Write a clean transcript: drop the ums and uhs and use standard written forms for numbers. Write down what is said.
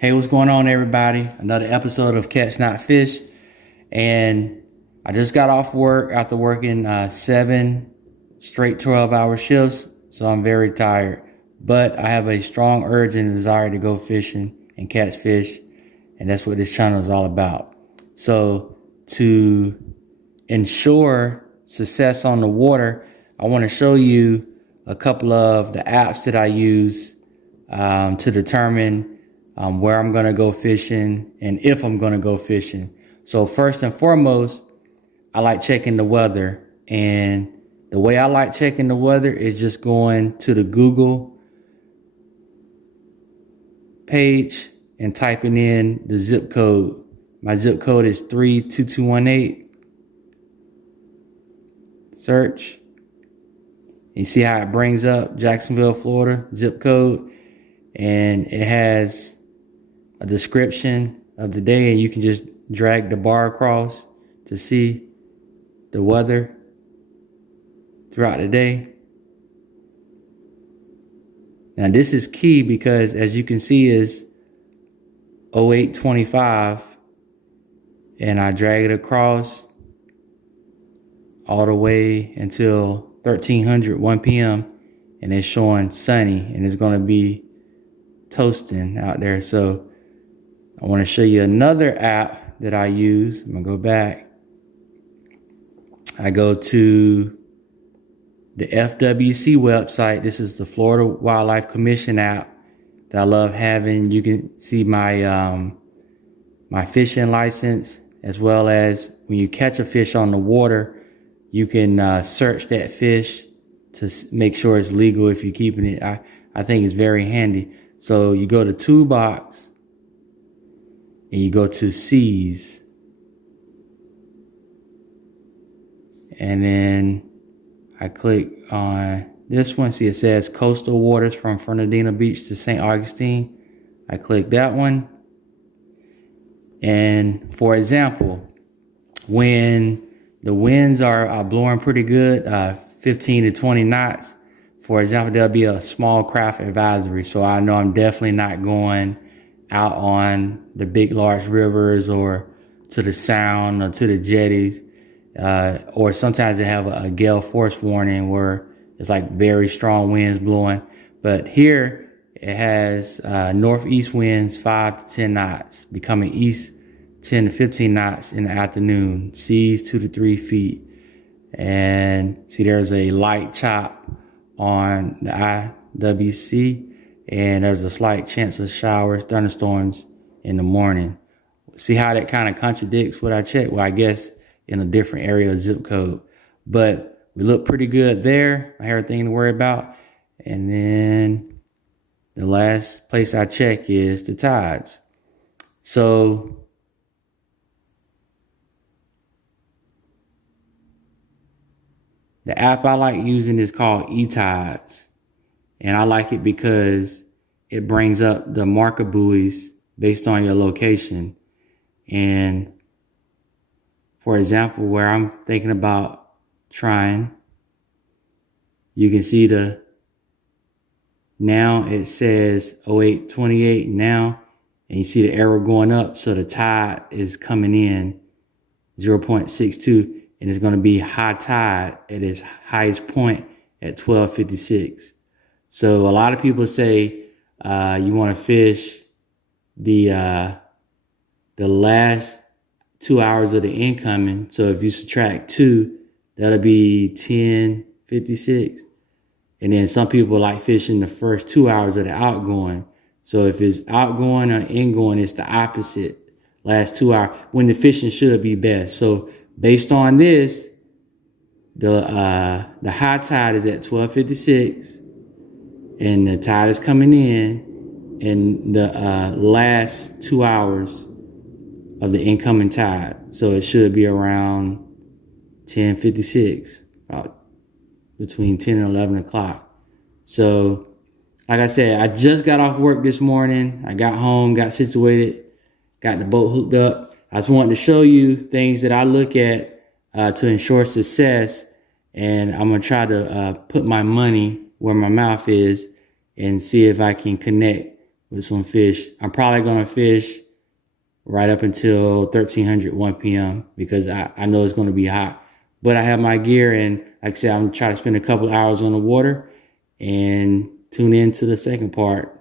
Hey, what's going on, everybody? Another episode of Catch Not Fish. And I just got off work after working 7 straight 12-hour shifts. So I'm very tired. But I have a strong urge and desire to go fishing and catch fish. And that's what this channel is all about. So to ensure success on the water, I want to show you a couple of the apps that I use to determine where I'm going to go fishing and if I'm going to go fishing. So first and foremost, I like checking the weather. And the way I like checking the weather is just going to the Google page and typing in the zip code. My zip code is 32218. Search. You see how it brings up Jacksonville, Florida zip code, and it has a description of the day, and you can just drag the bar across to see the weather throughout the day. Now this is key because as you can see is 0825, and I drag it across all the way until 1300 1 p.m. and it's showing sunny, and it's going to be toasting out there. So I want to show you another app that I use. I'm going to go back. I go to the FWC website. This is the Florida Wildlife Commission app that I love having. You can see my my fishing license, as well as when you catch a fish on the water, you can search that fish to make sure it's legal if you're keeping it. I think it's very handy. So you go to Toolbox and you go to Seas. And then I click on this one. See, it says coastal waters from Fernandina Beach to St. Augustine. I click that one. And for example, when the winds are blowing pretty good, 15 to 20 knots, for example, there'll be a small craft advisory. So I know I'm definitely not going out on the big, large rivers or to the sound or to the jetties. Or sometimes they have a gale force warning where it's like very strong winds blowing. But here it has northeast winds 5 to 10 knots, becoming east 10 to 15 knots in the afternoon, seas 2 to 3 feet. And see, there's a light chop on the IWC, and there's a slight chance of showers, thunderstorms in the morning. See how that kind of contradicts what I checked? Well, I guess in a different area of zip code, but we look pretty good there. I have everything to worry about. And then the last place I check is the tides. So the app I like using is called eTides. And I like it because it brings up the marker buoys based on your location. And for example, where I'm thinking about trying, you can see now it says 0828 now, and you see the arrow going up. So the tide is coming in 0.62, and it's going to be high tide at its highest point at 12:56. So a lot of people say you want to fish the last 2 hours of the incoming. So if you subtract 2, that'll be 10:56. And then some people like fishing the first 2 hours of the outgoing. So if it's outgoing or ingoing, it's the opposite. Last 2 hours when the fishing should be best. So based on this, the high tide is at 12:56, and the tide is coming in the last 2 hours of the incoming tide. So it should be around 10:56, about between 10 and 11 o'clock. So like I said, I just got off work this morning. I got home, got situated, got the boat hooked up. I just wanted to show you things that I look at to ensure success. And I'm going to try to put my money where my mouth is and see if I can connect with some fish. I'm probably going to fish right up until 1300, 1 p.m. because I know it's going to be hot. But I have my gear, and like I said, I'm trying to spend a couple hours on the water and tune in to the second part.